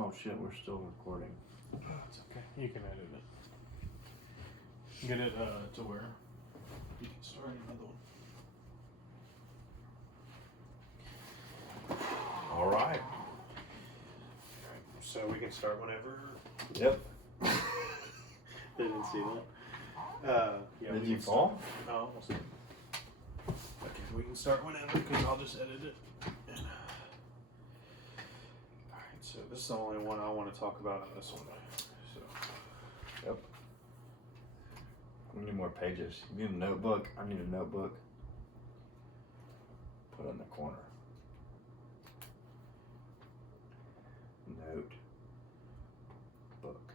Oh shit, we're still recording. Oh, it's okay. You can edit it. Get it to where you can start another one. All right. So we can start whenever. Yep. They didn't see that. Yeah. Did you fall? No, almost. Okay, we can start whenever because I'll just edit it. Alright, so this is the only one I want to talk about on this one. So. Yep. We need more pages. You need a notebook? I need a notebook. Put it in the corner. Note. Book.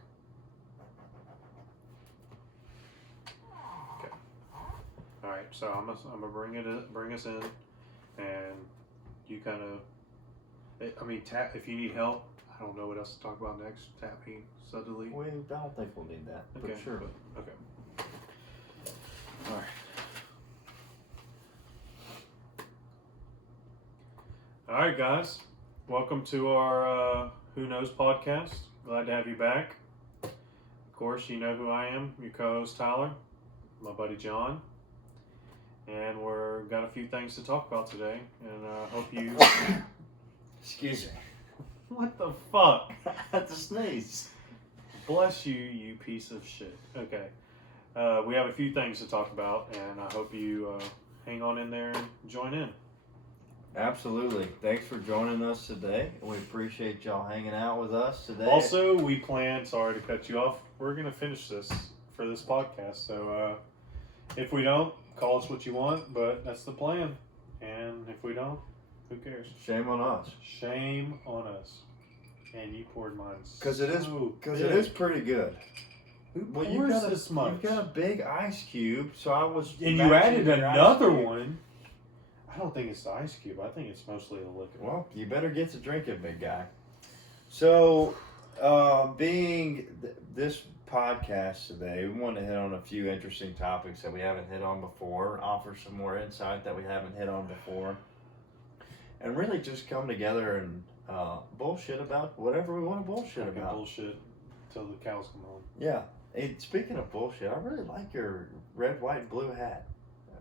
Okay. All right. So I'm gonna bring us in, and you kind of. I mean, tap if you need help. I don't know what else to talk about next. Tapping suddenly. I don't think we'll need that. Okay. But sure. Okay. All right. All right, guys. Welcome to our Who Knows podcast. Glad to have you back. Of course, you know who I am. Your co-host Tyler, my buddy John, and we're got a few things to talk about today. And I hope you. Excuse me. What the fuck? I had to sneeze. Bless you, you piece of shit. Okay. We have a few things to talk about, and I hope you hang on in there and join in. Absolutely. Thanks for joining us today. We appreciate y'all hanging out with us today. Also, we plan, sorry to cut you off, we're going to finish this for this podcast. So if we don't, call us what you want, but that's the plan. And if we don't, who cares? Shame on us. Shame on us. And you poured mine. Because it is pretty good. Who Well, pours this much? You've got a big ice cube, so I was. And you added another one. I don't think it's the ice cube. I think it's mostly the liquor. Well, you better get to drinking, big guy. So, this podcast today, we want to hit on a few interesting topics that we haven't hit on before, offer some more insight that we haven't hit on before, and really just come together and bullshit about whatever we want to bullshit about. Bullshit till the cows come home. Yeah. Hey, speaking of bullshit, I really like your red, white, and blue hat.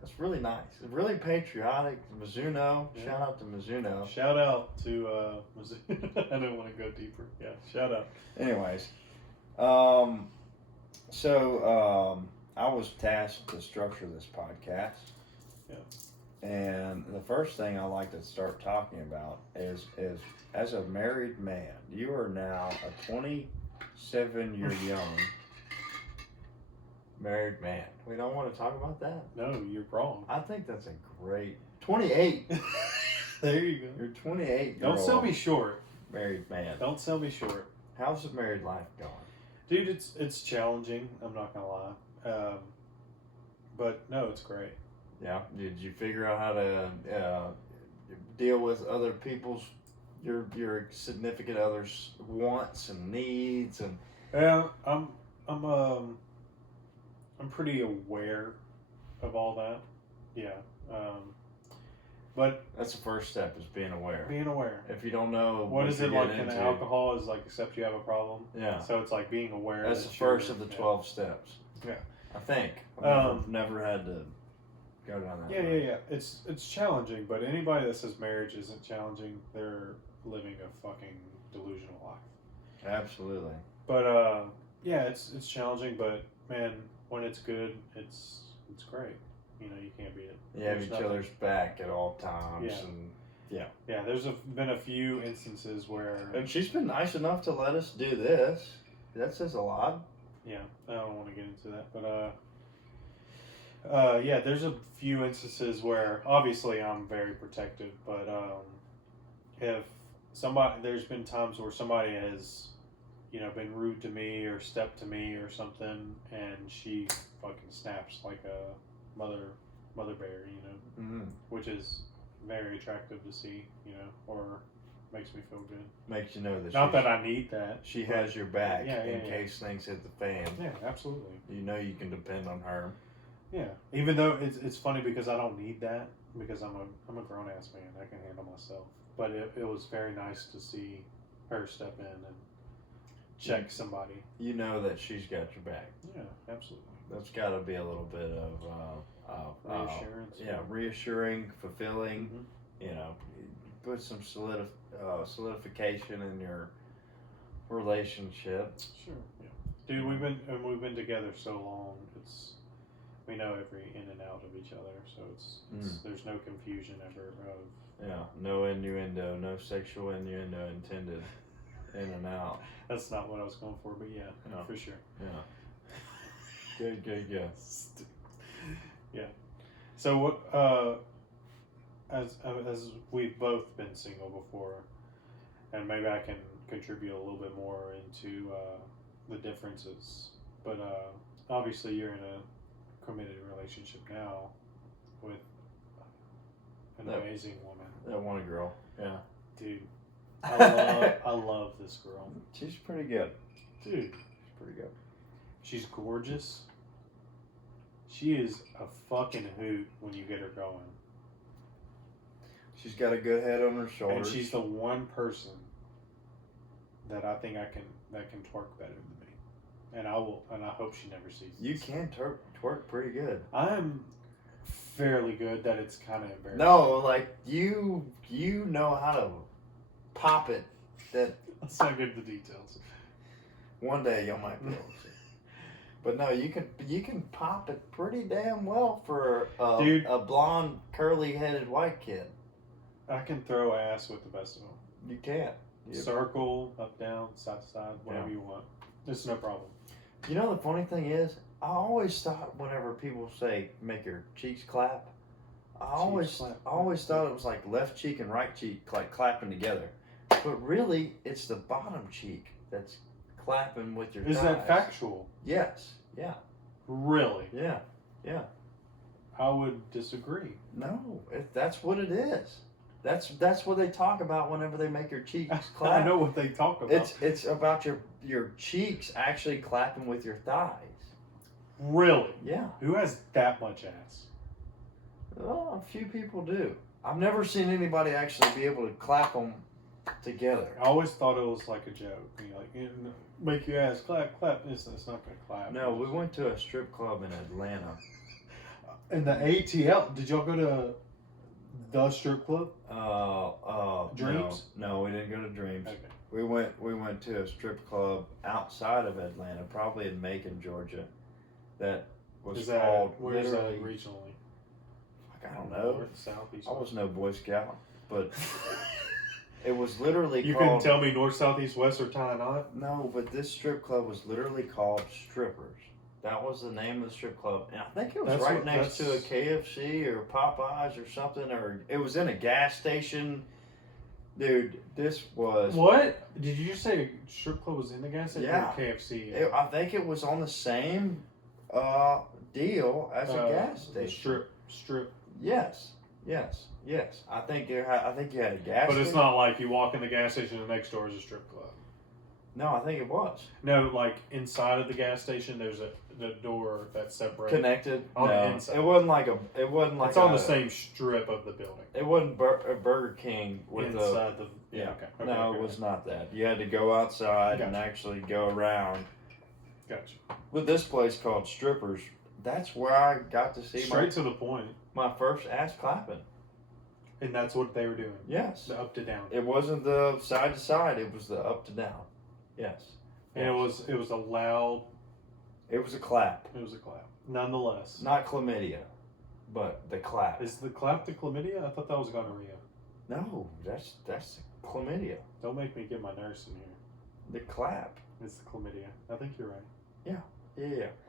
It's really nice. It's really patriotic. Mizuno. Yeah. Shout out to Mizuno. Shout out to Mizuno. I don't want to go deeper. Yeah, shout out. Anyways, I was tasked to structure this podcast. Yeah. And the first thing I like to start talking about is as a married man, you are now a 27-year young married man. We don't want to talk about that? No, you're wrong. I think that's a great 28. There you go. You're 28. Don't sell me short. Married man. Don't sell me short. How's the married life going? Dude, it's challenging. I'm not gonna lie. But no, it's great. Yeah. Did you figure out how to deal with other people's your significant others' wants and needs and? Yeah, I'm pretty aware of all that. Yeah. But that's the first step, is being aware. Being aware. If you don't know what is it like in alcohol is like accept you have a problem. Yeah. So it's like being aware. That's the first of the 12 steps. Yeah. I think. I've never had to go down that road. Yeah. It's challenging, but anybody that says marriage isn't challenging, they're living a fucking delusional life. Absolutely. But yeah, it's challenging, but man, when it's good, it's great. You know, you can't beat it. You have each other's back at all times. Yeah. And yeah. Yeah, there's been a few instances where... And she's been nice enough to let us do this. That says a lot. Yeah, I don't want to get into that. But, yeah, there's a few instances where, obviously, I'm very protective. But there's been times where somebody has, you know, been rude to me or stepped to me or something, and she fucking snaps like a mother bear, you know, Mm-hmm. which is very attractive to see, you know, or makes me feel good. Makes you know that Not that I need that. She has your back in yeah. case things hit the fan. Yeah, absolutely. You know you can depend on her. Yeah, even though it's funny because I don't need that, because I'm a grown ass man. I can handle myself. But it was very nice to see her step in and check somebody. You know that she's got your back. Yeah, absolutely. That's got to be a little bit of Reassurance. reassuring, fulfilling. Mm-hmm. You know, put some solidification in your relationship. Sure. Yeah. Dude, we've been together so long. We know every in and out of each other, so there's no confusion ever of. Yeah, no innuendo, no sexual innuendo intended. In and out. That's not what I was going for, but yeah, No. for sure. Yeah. Good. Yeah. So what? As we've both been single before, and maybe I can contribute a little bit more into the differences. But obviously, you're in a committed relationship now with an amazing woman. That one girl. Yeah. Dude, I love this girl. She's pretty good. Dude, she's pretty good. She's gorgeous. She is a fucking hoot when you get her going. She's got a good head on her shoulders. And she's the one person that I think that can twerk better than me. And I hope she never sees this. You can twerk pretty good. I'm fairly good that it's kind of embarrassing. No, like you know how to pop it. That Let's not get into the details. one day you might be able to. But no, you can pop it pretty damn well for a blonde, curly-headed white kid. I can throw ass with the best of them. You can. Circle, up, down, side to side, whatever you want. It's no problem. You know the funny thing is, I always thought whenever people say make your cheeks clap, I always thought it was like left cheek and right cheek like clapping together. But really, it's the bottom cheek that's clapping with your thighs. Is that factual? Yes. Yeah. Really? Yeah. I would disagree. No, that's what it is. That's what they talk about whenever they make your cheeks clap. I know what they talk about. It's about your cheeks actually clapping with your thighs. Really? Yeah. Who has that much ass? Well, a few people do. I've never seen anybody actually be able to clap them together. I always thought it was like a joke. Make your ass clap. It's not going to clap. No, we went to a strip club in Atlanta. And the ATL, did y'all go to the strip club? Dreams? No, we didn't go to Dreams. Okay. We went to a strip club outside of Atlanta, probably in Macon, Georgia. That was called. Where is that regionally? I don't know. North, south, east, I was no Boy Scout, but it was literally You called. couldn't tell me north, south, east, west, or tie a knot? No, but this strip club was literally called Strippers. That was the name of the strip club, and I think it was next to a KFC or Popeyes or something, or it was in a gas station. Dude, this was... What? Did you just say a strip club was in the gas station? Yeah. Or KFC? I think it was on the same deal as a gas station. Strip. Yes. I think you had a gas But station. it's not like you walk in the gas station and next door is a strip club. No, I think it was. No, like inside of the gas station, there's the door that's separated. Connected? On no. the inside. It wasn't like It's on the same strip of the building. It wasn't Burger King with inside the... Yeah. Okay. No, it was not that. You had to go outside and actually go around. Gotcha. With this place called Strippers, that's where I got to see Straight to the point. my first ass clapping. And that's what they were doing. Yes. The up to down. It wasn't the side to side, it was the up to down. Yes. And it was a loud... It was a clap. It was a clap. Nonetheless. Not chlamydia, but the clap. Is the clap the chlamydia? I thought that was gonorrhea. No, that's chlamydia. Don't make me get my nurse in here. The clap. It's the chlamydia. I think you're right. Yeah.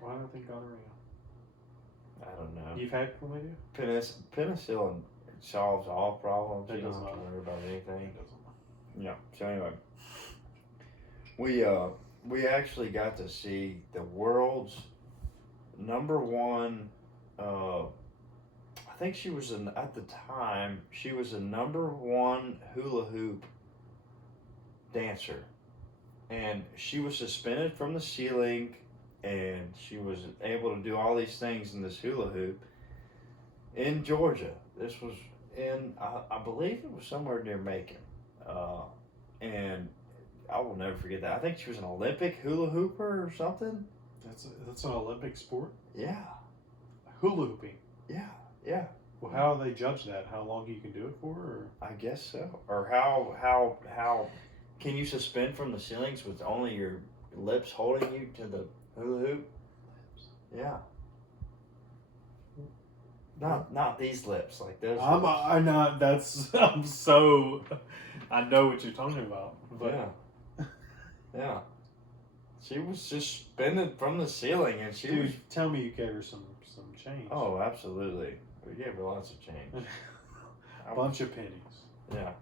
Why don't I think gonorrhea? I don't know. You've had chlamydia? Penicillin solves all problems. It You don't does have to not. worry about anything. It doesn't. Yeah. So anyway, we actually got to see the world's number one. I think she was at the time she was a number one hula hoop dancer, and she was suspended from the ceiling, and she was able to do all these things in this hula hoop in Georgia. This was in I believe it was somewhere near Macon, and I will never forget that. I think she was an Olympic hula hooper or something. That's an Olympic sport. Yeah, Hula hooping. yeah. Well, how do they judge that? How long you can do it for? Or? I guess so. Or how can you suspend from the ceilings with only your lips holding you to the hula hoop? Yeah. Not these lips, like those. I'm not. That's. I'm so. I know what you're talking about. But Yeah. She was just spinning from the ceiling, and she was. Dude, tell me you gave her some change. Oh, absolutely. We gave her lots of change. Bunch of pennies. Yeah.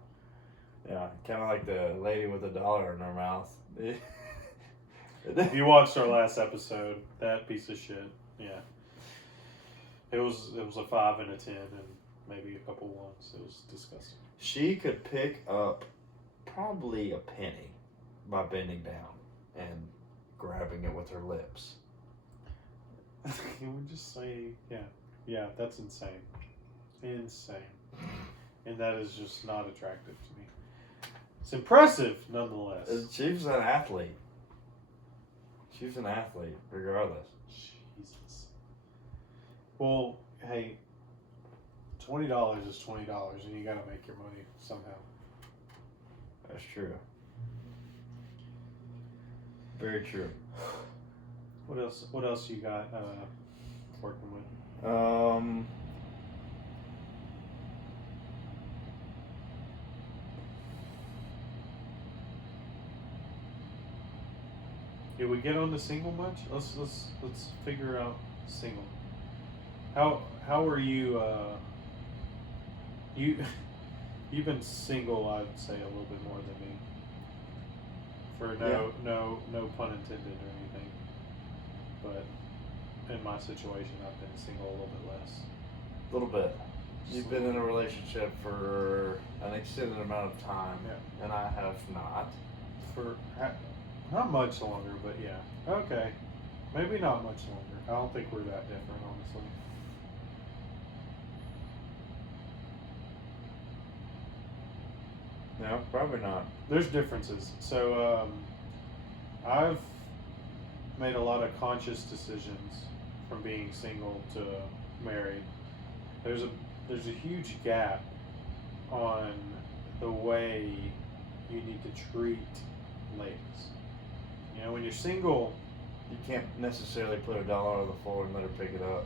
Yeah, kind of like the lady with $1 in her mouth. If you watched our last episode, that piece of shit, yeah. It was a 5 and a 10 and maybe a couple ones. It was disgusting. She could pick up probably a penny by bending down and grabbing it with her lips. Can we just say, yeah, that's insane. Insane. And that is just not attractive to me. It's impressive, nonetheless. She was an athlete. She was an athlete, regardless. Jesus. Well, hey, $20 is $20, and you gotta make your money somehow. That's true. Very true. What else you got working with? Did we get on to single much? Let's figure out single. How are you? You've been single, I'd say, a little bit more than me. For no pun intended or anything. But in my situation, I've been single a little bit less. A little bit. You've been in a relationship for an extended amount of time, and I have not. For not much longer, but yeah. Okay. Maybe not much longer. I don't think we're that different, honestly. No, probably not. There's differences. So, I've made a lot of conscious decisions from being single to married. There's a huge gap on the way you need to treat ladies. You know, when you're single, You can't necessarily put $1 on the floor and let her pick it up.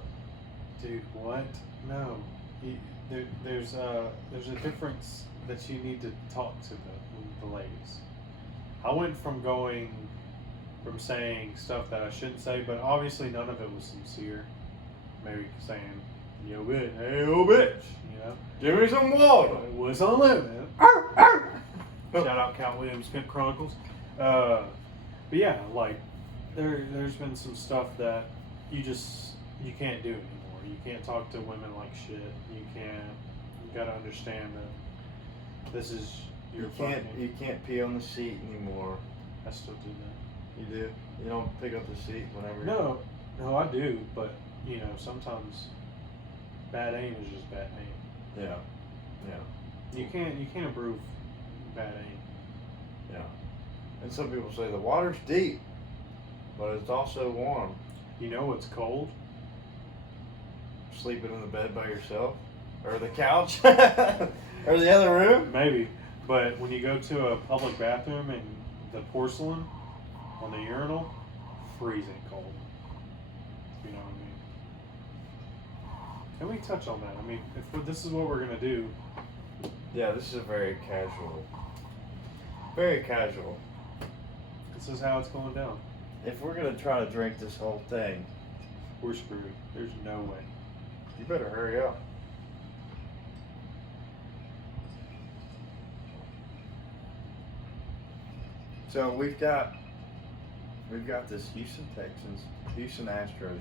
dude, what? No. There's a difference that you need to talk to the ladies. I went from saying stuff that I shouldn't say, but obviously none of it was sincere. Maybe saying, yo bitch, hey yo bitch, you know? Give me some water. What's on limit? Shout out Cal Williams Chronicles. But yeah, like there's been some stuff that you can't do anymore. You can't talk to women like shit. You gotta understand that this is your You can't pee on the seat anymore. I still do that. You do? You don't pick up the seat whenever No, I do, but you know, sometimes bad aim is just bad aim. Yeah. You can't improve bad aim. Yeah. And some people say the water's deep, but it's also warm. You know what's cold? Sleeping in the bed by yourself? Or the couch? Or the other room? Maybe. But when you go to a public bathroom and the porcelain on the urinal, freezing cold. You know what I mean? Can we touch on that? I mean, if this is what we're going to do. Yeah, this is a very casual. This is how it's going down. If we're going to try to drink this whole thing, We're screwed. There's no way. you better hurry up. So we've got this Houston Astros.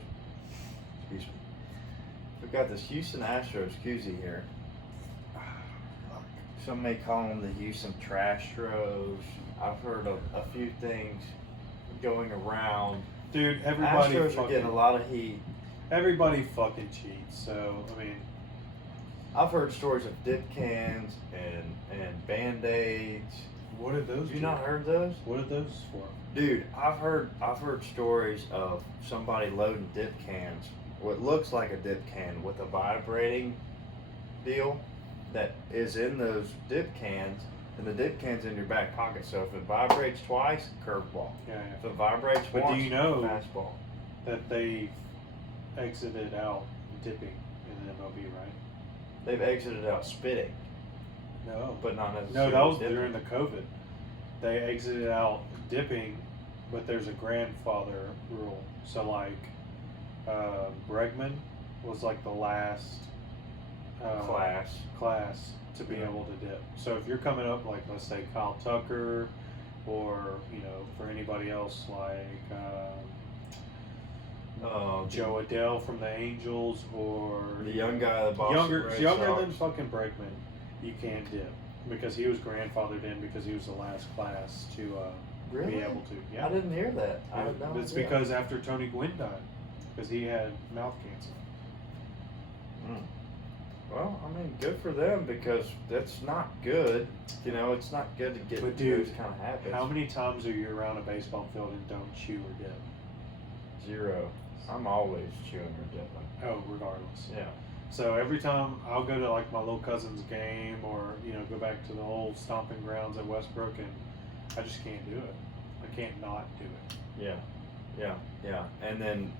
Excuse me. We've got this Houston Astros koozie here. Some may call them the Houston Trastros. I've heard of a few things going around. Dude, everybody Astros are getting a lot of heat. Everybody fucking cheats. So, I mean, I've heard stories of dip cans and Band-Aids What did those? You not heard those? What are those for? Dude, I've heard stories of somebody loading dip cans, what looks like a dip can with a vibrating deal that is in those dip cans, and the dip can's in your back pocket. So if it vibrates twice, curveball. Yeah. If it vibrates But once, do you know fastball. that they exited out dipping in the MLB, right? They've exited out spitting, No. but not No, necessarily. that was dipping. during the COVID. They exited out dipping, but there's a grandfather rule. So like, Bregman was like the last class to be able to dip. So if you're coming up, like let's say Kyle Tucker, or for anybody else like Joe Adele from the Angels, or the young guy, the Boston younger Red younger Sox. than fucking Bregman, you can't dip because he was grandfathered in because he was the last class to Really? be able to. Yeah, I didn't hear that. I had no it's idea. because after Tony Gwynn died, because he had mouth cancer. Mm. Well, I mean, good for them because that's not good. It's not good to get But into dude, those kind of habits. How many times are you around a baseball field and don't chew or dip? 0. I'm always chewing or dipping. Oh, regardless. Yeah. So every time I'll go to like my little cousin's game, or go back to the old stomping grounds at Westbrook, and I just can't do it. I can't not do it. Yeah. And then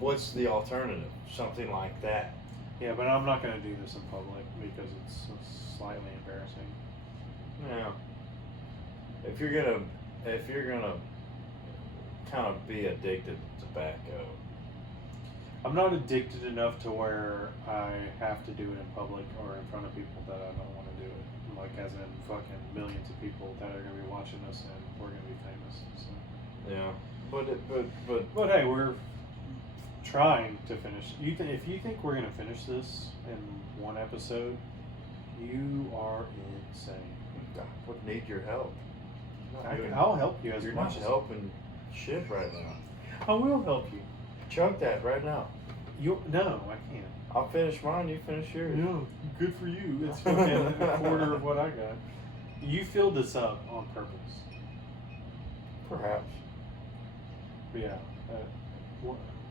what's the alternative? Something like that. Yeah, but I'm not going to do this in public because it's slightly embarrassing. Yeah. If you're gonna kind of be addicted to tobacco. I'm not addicted enough to where I have to do it in public or in front of people that I don't want to do it. Like as in fucking millions of people that are going to be watching us and we're going to be famous. So. Yeah. But But hey, we're trying to finish. If you think we're going to finish this in one episode, you are insane. I would need your help. I'll help you as You're much not as helping shit right now. I will help you. Chug that right now. No, I can't. I'll finish mine. You finish yours. No, good for you. It's fucking a quarter of what I got. You filled this up on purpose. Perhaps. But yeah.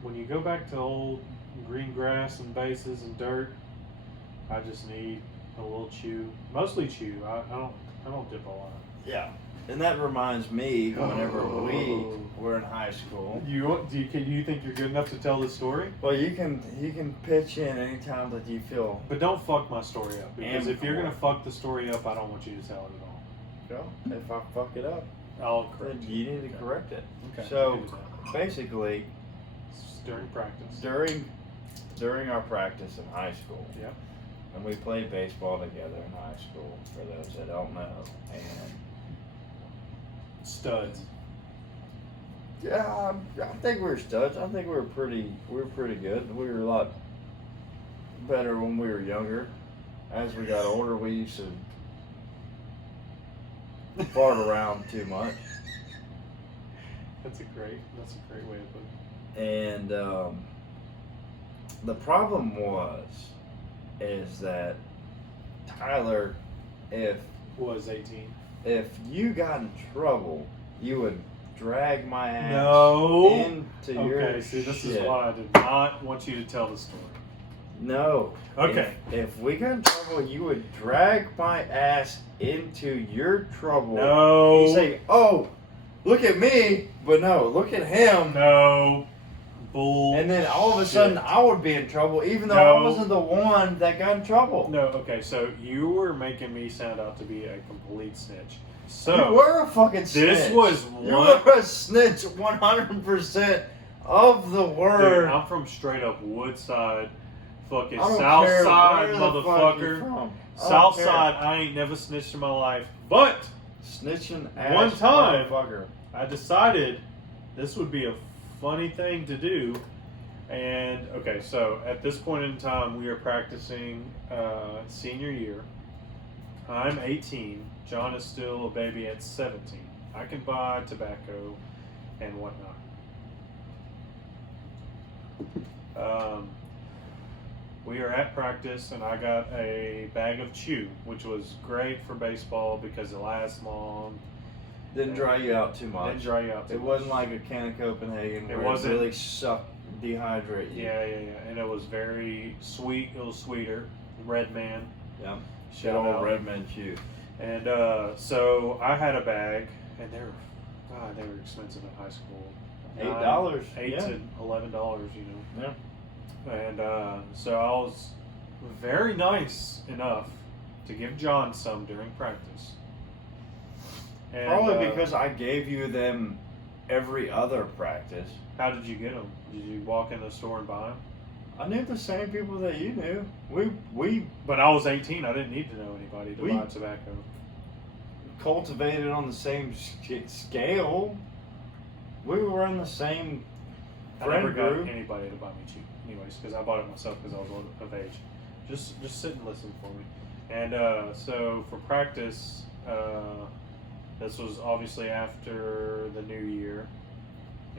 When you go back to old green grass and bases and dirt, I just need a little chew. Mostly chew. I don't dip a lot. Yeah. And that reminds me, whenever we were in high school. Do you think you're good enough to tell this story? Well, you can pitch in anytime that you feel. But don't fuck my story up, because if you're gonna Amicable. fuck the story up, I don't want you to tell it at all. Well, if I fuck it up, I'll correct then you need to correct it. Okay. So I can do that. basically, During practice. during our practice in high school. Yep. And we played baseball together in high school. For those that don't know, and Studs. yeah, I think we were studs. I think we were pretty good. We were a lot better when we were younger. As we got older, we used to fart around too much. That's a great way to put it. And the problem is that Tyler, Was 18. if you got in trouble, you would drag my ass No. into your Okay, see, this shit. is why I did not want you to tell the story. No. Okay. If we got in trouble, you would drag my ass into your trouble. No. You say, "Oh, look at me," but no, look at him. No. Bull. And then all of a sudden, shit. I would be in trouble, even though No. I wasn't the one that got in trouble. No, okay, so you were making me sound out to be a complete snitch. So You were a fucking snitch. this was You one. were a snitch 100% of the word. Dude, I'm from straight up Woodside, fucking I don't South care Side, where the fuck you're motherfucker. from. I don't South care. Side, I ain't never snitched in my life, but Snitching ass One time- motherfucker. I decided this would be a funny thing to do. And okay, so at this point in time, we are practicing senior year. I'm 18. John is still a baby at 17. I can buy tobacco and whatnot. we are at practice, and I got a bag of chew, which was great for baseball because it lasts long. Didn't dry you out too much. Didn't dry you out too It much. wasn't like a can of Copenhagen It where wasn't. it really dehydrate you. Yeah. And it was very sweet. It was sweeter. Red Man. Yeah. Good Shout old out. Redman chew. And so I had a bag, and they were expensive in high school. $8. $8 Yeah. to $11, Yeah. And so I was very nice enough to give John some during practice. And, Probably because I gave you them every other practice. How did you get them? Did you walk in the store and buy them? I knew the same people that you knew. We But I was 18. I didn't need to know anybody to We- buy tobacco. cultivated on the same scale. We were in the same I never friend got group. anybody to buy me cheap, anyways, because I bought it myself because I was of age. Just sit and listen for me. And so for practice, this was obviously after the new year,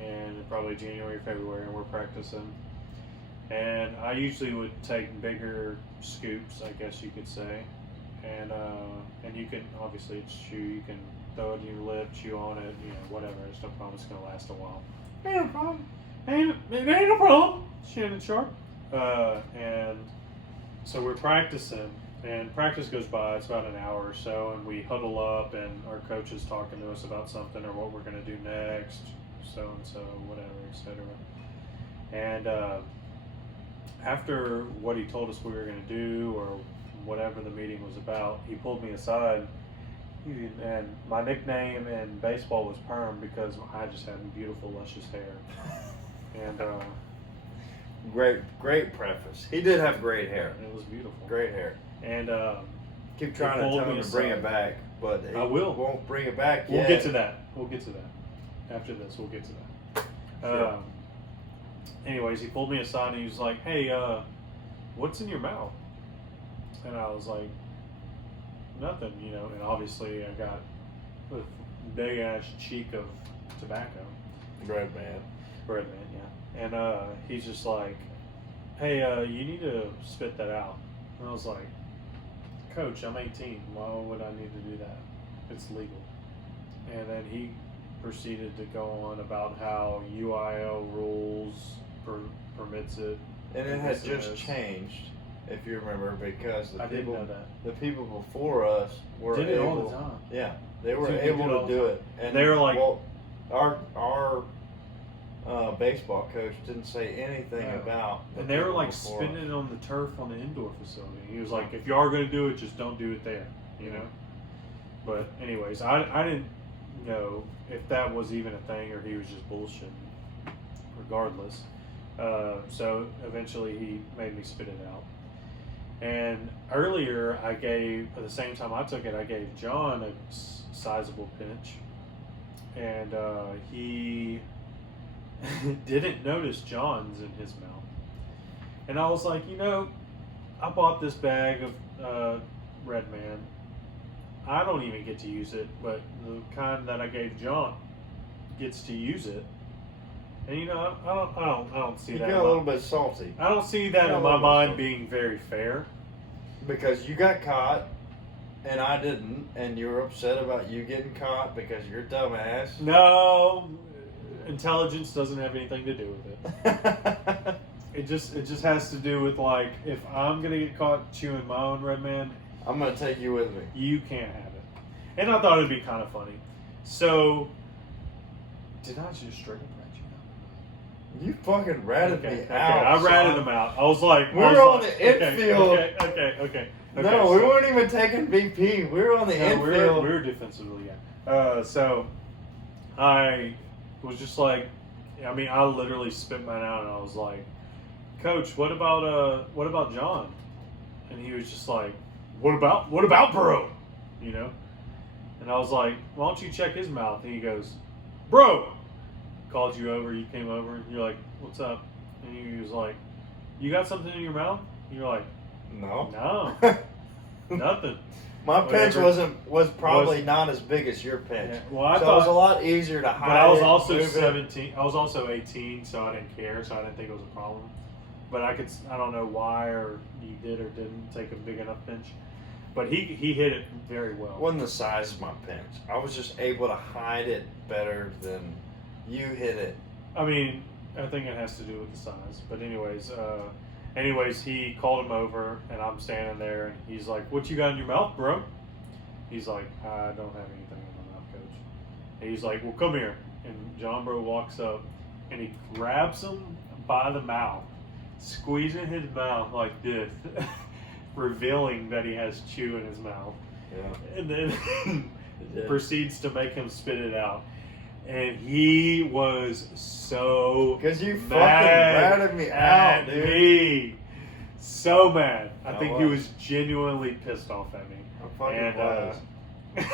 and probably January, February, and we're practicing. And I usually would take bigger scoops, I guess you could say, and you can obviously it's chew. You can throw it in your lip, chew on it, whatever. It's no problem. It's gonna last a while. Ain't no problem. Ain't no problem, Shannon Sharp. And so we're practicing, and practice goes by. It's about an hour or so, and we huddle up, and our coach is talking to us about something or what we're going to do next, so and so, whatever, etc. And after what he told us we were going to do, or whatever the meeting was about, he pulled me aside. And my nickname in baseball was Perm because I just had beautiful, luscious hair. And Great preface. He did have great hair. it was beautiful. Great hair. And Keep trying to pulled tell me him to bring aside. it back, but he I will. won't bring it back we'll yet. get to that. After this, we'll get to that. Sure. Anyways, he pulled me aside and he was like, "Hey, what's in your mouth?" And I was like, "Nothing," And obviously, I got a big ass cheek of tobacco. Red man. Bread man, yeah. And he's just like, "Hey, you need to spit that out." And I was like, "Coach, I'm 18. Why would I need to do that? It's legal." And then he proceeded to go on about how UIL rules permits it. And it and had this and just this. changed, if you remember, because I didn't know that. the people before us were Did it able, all the time. Yeah, they were Dude, they able did all to the do time. it, and They were like- well, our baseball coach didn't say anything No. about. the And they were people like before spinning us. it on the turf on the indoor facility. He was like, "If you are going to do it, just don't do it there," But anyways, I didn't know if that was even a thing or he was just bullshitting. Regardless, so eventually he made me spit it out. And earlier, at the same time I took it, I gave John a sizable pinch, and he didn't notice John's in his mouth. And I was like, I bought this bag of Red Man. I don't even get to use it, but the kind that I gave John gets to use it. And I don't see You that. got a little bit salty I don't see that Yeah, a in my little bit mind so. being very fair. because you got caught, and I didn't, and you were upset about you getting caught because you're a dumbass. No, intelligence doesn't have anything to do with it. It just has to do with, like, if I'm gonna get caught chewing my own Red Man, I'm gonna take you with me. you can't have it. And I thought it'd be kind of funny. So, did I just straight up rat you out? You fucking ratted me Okay, out. I ratted son. him out. I was like, We're on the infield. Okay. No, we weren't even taking BP. We were on the No, infield. we're defensively, yeah. So I was just like, I literally spit mine out, and I was like, "Coach, what about John?" And he was just like, "What about Bro?" And I was like, "Why don't you check his mouth?" And he goes, "Bro," called you over. You came over, and you're like, "What's up?" And he was like, "You got something in your mouth?" And you're like, No. "No, nothing." My pinch Whatever. was probably not as big as your pinch. Yeah, well, I so thought it was a lot easier to hide. But I was it, also move it. 17. I was also 18, so I didn't care. So I didn't think it was a problem. but I don't know why or he did or didn't take a big enough pinch. But he hit it very well. Wasn't the size of my pinch. I was just able to hide it better than you hit it. I mean, I think it has to do with the size. But anyways, he called him over, and I'm standing there, and he's like, "What you got in your mouth, bro?" He's like, "I don't have anything in my mouth, coach." And he's like, "Well, come here." And John Bro walks up, and he grabs him by the mouth, squeezing his mouth like this, revealing that he has chew in his mouth. Yeah. And then proceeds to make him spit it out. And he was so because you fucking mad ratted me at out, dude. me. So mad. I I think he was. was genuinely pissed off at me. I fucking And was.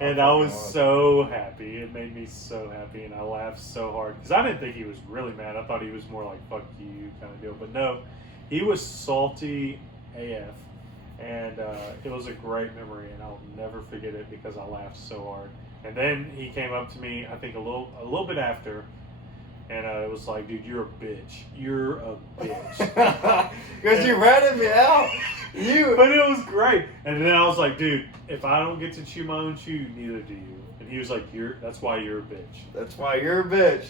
and I was so happy. It made me so happy, and I laughed so hard because I didn't think he was really mad. I thought he was more like "fuck you" kind of deal. But no, he was salty AF, and it was a great memory, and I'll never forget it because I laughed so hard. And then he came up to me, I think a little bit after, and it was like, "Dude, you're a bitch. You're a bitch." Because you ratted me out. But it was great. And then I was like, "Dude, if I don't get to chew my own chew, neither do you." And he was like, "That's why you're a bitch." That's why you're a bitch.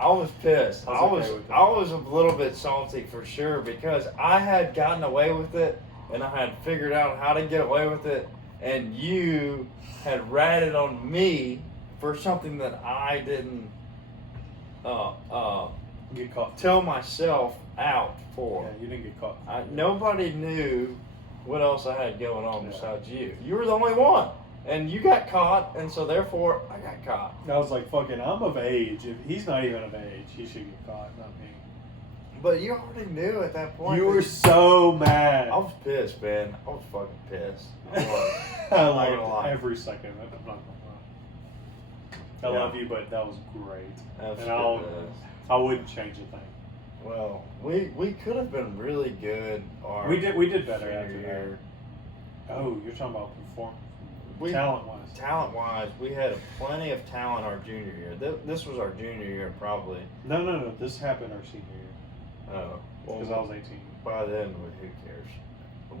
I was pissed. I was okay with that. I was a little bit salty for sure because I had gotten away with it and I had figured out how to get away with it, and you had ratted on me for something that I didn't Get caught. tell myself out for. Yeah, you didn't get caught. Nobody knew what else I had going on Yeah. besides you. You were the only one. And you got caught, and so therefore I got caught. I was like, "Fucking, I'm of age. If he's not even of age, he should get caught, not me." But you already knew at that point. You that were so mad. I was pissed, man. I was fucking pissed. I was. I I'm not gonna liked lie. every second of it. I'm not gonna lie. I Yeah. love you, but that was great. That's And good. I wouldn't change a thing. Well, we could have been really good. Our We did better senior after that. year. Oh, you're talking about We- talent wise. Talent-wise, we had plenty of talent our junior year. This was our junior year, probably. No. This happened our senior year Oh, well, because I was 18. by then, who cares?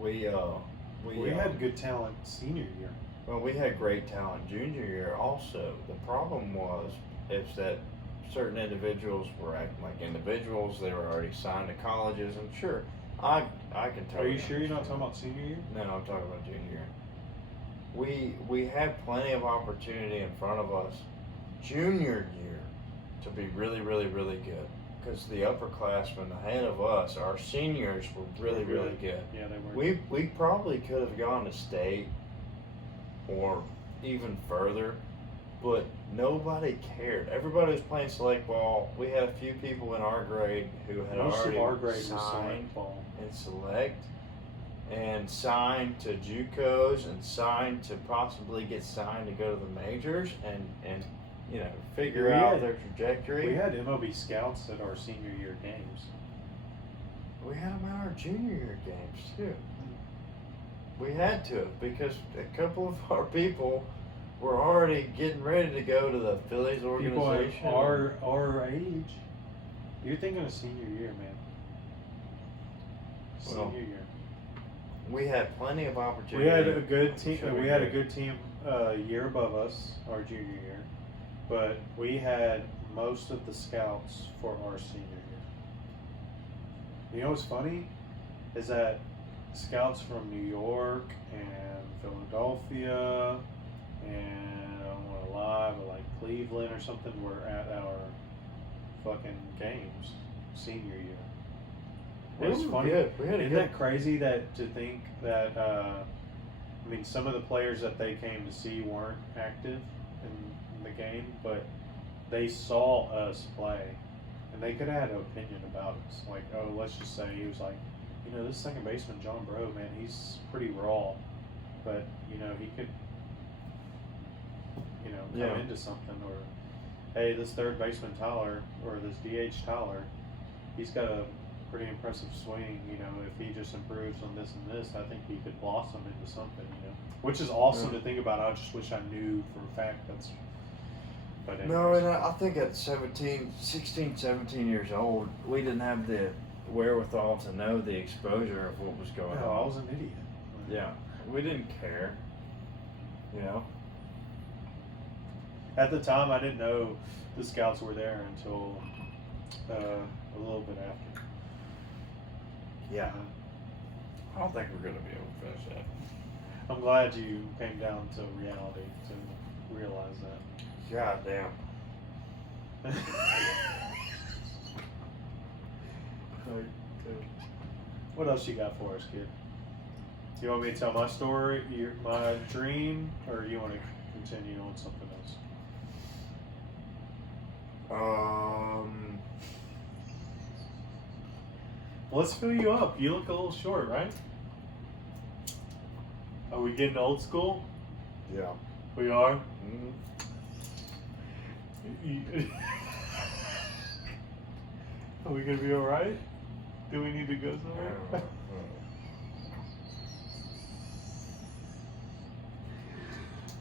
We had good talent senior year. Well, we had great talent junior year also. The problem is that certain individuals were acting like individuals. They were already signed to colleges, and sure, I can tell Are you sure you're not talking about senior year? No, I'm talking about junior year. We had plenty of opportunity in front of us junior year to be really, really, really good. Because the upperclassmen ahead of us, our seniors, were really, really good. Yeah, they were. We probably could have gone to state or even further, but nobody cared. Everybody was playing select ball. We had a few people in our grade who had Most already of our grade was signed select ball. and select and signed to JUCOs and signed to possibly get signed to go to the majors and you know figure We out had- their trajectory. We had MLB scouts at our senior year games. We had them at our junior year games too. We had to because a couple of our people were already getting ready to go to the Phillies People organization. at our age. You're thinking of senior year, man. Senior Well, year. We had plenty of opportunity. We had a good team. Sure We we had a did. good team a year above us, our junior year, but we had most of the scouts for our senior year. You know what's funny is that scouts from New York and Philadelphia and I don't want to lie, but like Cleveland or something were at our fucking games senior year. It was funny. good. We had a Isn't good. that crazy that to think that I mean some of the players that they came to see weren't active in the game, but they saw us play and they could have had an opinion about us. Like, oh, let's just say he was like, you know, this second baseman John Bro, man, he's pretty raw, but you know he could, you know, come Yeah. into something. Or hey, this third baseman Tyler or this DH Tyler, he's got a pretty impressive swing. You know, if he just improves on this and this, I think he could blossom into something. You know, which is awesome to think about. I just wish I knew for a fact that's. But No, anyways. and I think at 16, 17 years old, we didn't have the wherewithal to know the exposure of what was going No, I on. was an idiot. Yeah, we didn't care. You know. At the time, I didn't know the scouts were there until a little bit after. Yeah. I don't think we're gonna be able to finish that. I'm glad you came down to reality to realize that. God damn. What else you got for us, kid? You want me to tell my story, my dream, or you want to continue on something else? Let's fill you up. You look a little short, right? Are we getting old school? Yeah. We are. Mm-hmm. Are we gonna be all right? Do we need to go somewhere?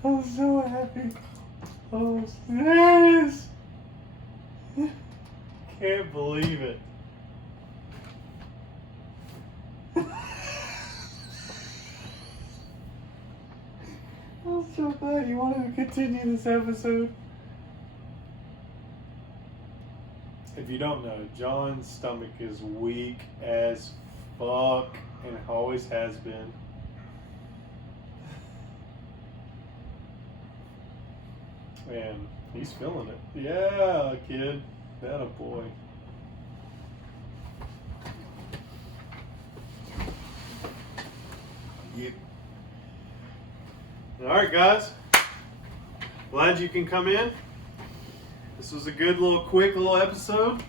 I'm so happy. Oh, yes! Can't believe it. I'm so glad you wanted to continue this episode. If you don't know, John's stomach is weak as fuck and always has been. And he's feeling it. Yeah, kid. That a boy. Yep. Alright, guys. Glad you can come in. This was a good little quick little episode.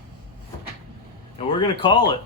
And we're going to call it.